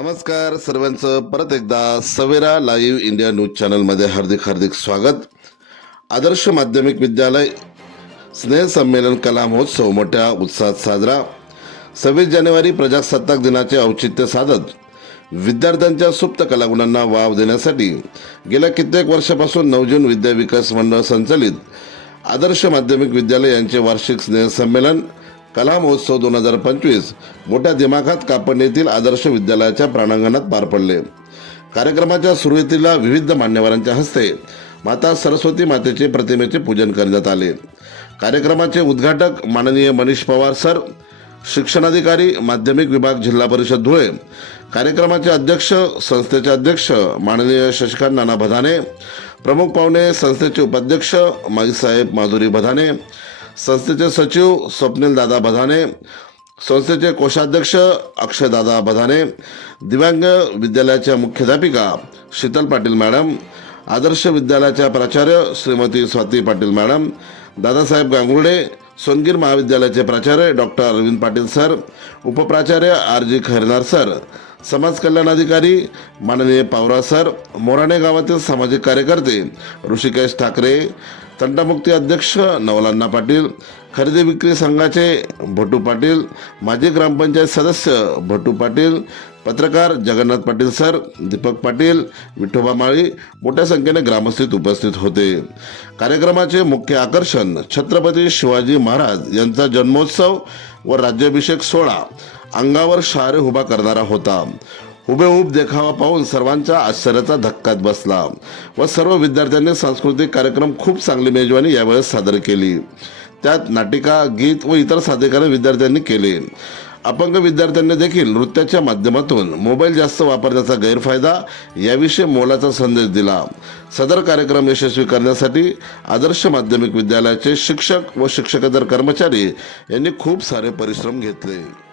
नमस्कार सर्वांचं. परत एकदा सवेरा लाईव्ह इंडिया न्यूज चॅनलमध्ये हार्दिक हार्दिक स्वागत. आदर्श माध्यमिक विद्यालय स्नेहसंमेलन कला महोत्सव मोठ्या उत्साहात साजरा. सव्वीस जानेवारी प्रजासत्ताक दिनाचे औचित्य साधत विद्यार्थ्यांच्या सुप्त कलागुणांना वाव देण्यासाठी गेल्या कित्येक वर्षापासून नवजून विद्या विकास मंडळ संचलित आदर्श माध्यमिक विद्यालय यांचे वार्षिक स्नेहसंमेलन कला महोत्सव दोन हजार पंचवीस मोठ्या दिमाखात कापड येथील आदर्श विद्यालयाच्या प्रांगणात पार पडले. कार्यक्रमाच्या सुरुवातीला विविध मान्यवरांच्या हस्ते माता सरस्वती मातेचे प्रतिमेचे पूजन करण्यात आले. कार्यक्रमाचे उद्घाटक माननीय मनीष पवार सर शिक्षणाधिकारी माध्यमिक विभाग जिल्हा परिषद धुळे कार्यक्रमाचे अध्यक्ष संस्थेचे अध्यक्ष माननीय शशिकांत नाना भदाने प्रमुख पाहुणे संस्थेचे उपाध्यक्ष माईसाहेब माधुरी भदाने संस्थेचे सचिव स्वप्नील दादा बधाने संस्थेचे कोषाध्यक्ष अक्षयदादा बधाने दिव्यांग विद्यालयाच्या मुख्याध्यापिका शीतल पाटील मॅडम आदर्श विद्यालयाच्या प्राचार्य श्रीमती स्वाती पाटील मॅडम दादासाहेब गांगुर्डे सोनगीर महाविद्यालयाचे प्राचार्य डॉक्टर अरविंद पाटील सर उपप्राचार्य आर जी खैरनार सर समाज कल्याण अधिकारी माननीय पावरा सर मोराणे गावातील सामाजिक कार्यकर्ते ऋषिकेश ठाकरे तंटामुक्ती अध्यक्ष नवलांना पाटील खरेदी विक्री संघाचे भटू पाटील माजी ग्रामपंचायत सदस्य भटू पाटील पत्रकार जगन्नाथ पाटील सर दीपक पाटील विठोबा माळी मोठ्या संख्येने ग्रामस्थित उपस्थित होते. कार्यक्रमाचे मुख्य आकर्षण छत्रपती शिवाजी महाराज यांचा जन्मोत्सव व राज्याभिषेक सोहळा अंगावर शहारे उभा करणारा होता. हुबेहूब देखावा पाहून सर्वांच्या आश्चर्याचा धक्काच बसला व सर्व विद्यार्थ्यांनी सांस्कृतिक कार्यक्रम खूप चांगली मेजवानी यावेळेस सादर केली. त्यात नाटिका गीत व इतर सादरीकरण विद्यार्थ्यांनी केले. अपंग विद्यार्थ्यांनी देखील नृत्याच्या माध्यमातून मोबाईल जास्त वापरण्याचा गैरफायदा याविषयी मोलाचा संदेश दिला. सदर कार्यक्रम यशस्वी करण्यासाठी आदर्श माध्यमिक विद्यालयाचे शिक्षक व शिक्षकेतर कर्मचारी यांनी खूप सारे परिश्रम घेतले.